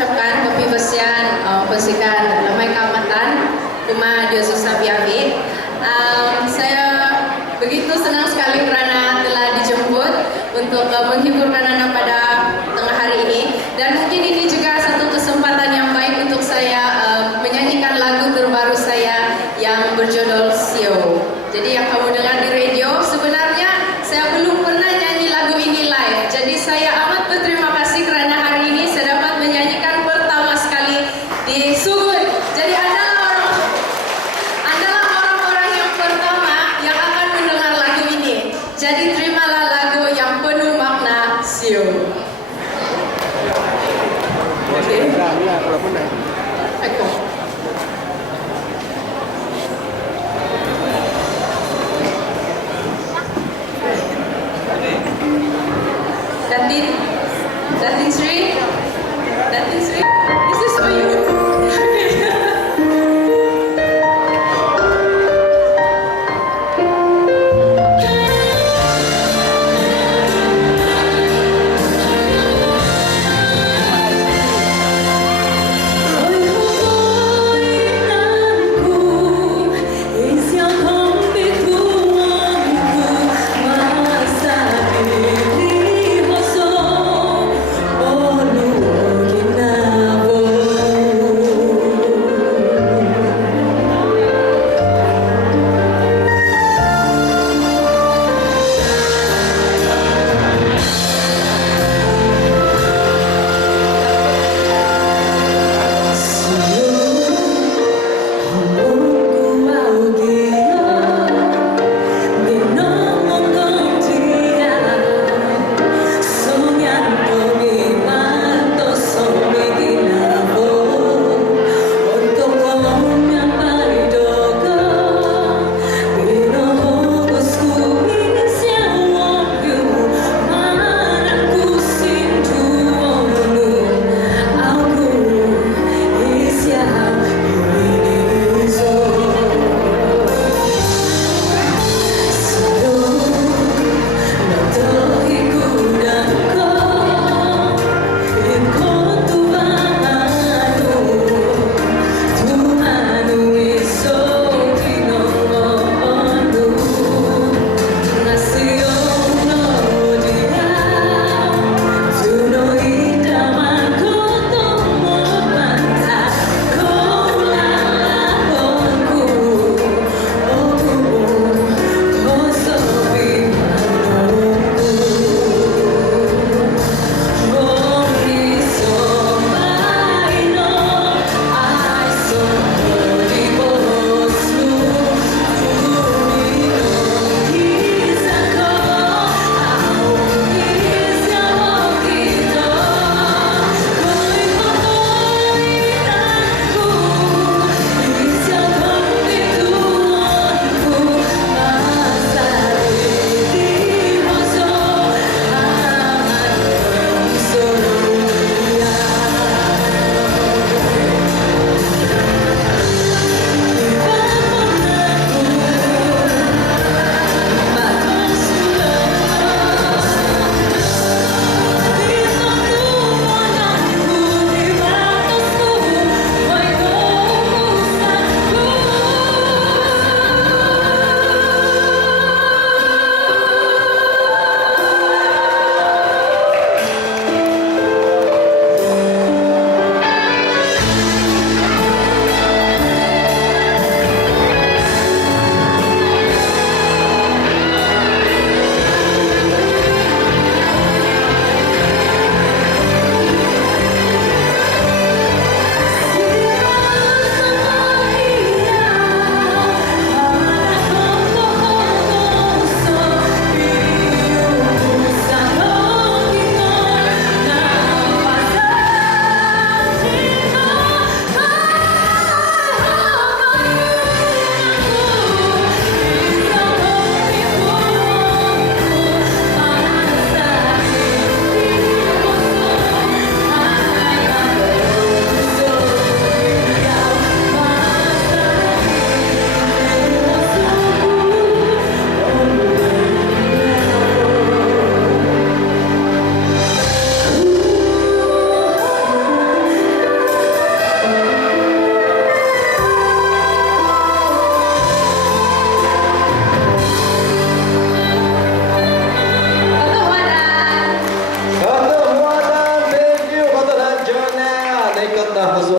mengucapkan kopi besian persikan lamai kamatan rumah Yesus Sabiabi. Saya begitu senang sekali karena telah dijemput untuk menghiburkan Anda pada tengah hari ini, dan mungkin ini juga satu kesempatan yang baik untuk saya menyanyikan lagu terbaru saya yang berjudul Sio. Jadi yang kamu dengar di radio, sebenarnya saya belum pernah nyanyi lagu ini live. Jadi saya amat berterima kasih karena hari ini saya dapat menyanyikan pertama sekali di Sugut. Jadi adalah orang-orang yang pertama yang akan mendengar lagu ini. Jadi terimalah lagu yang penuh makna Sio. Oke. Okay.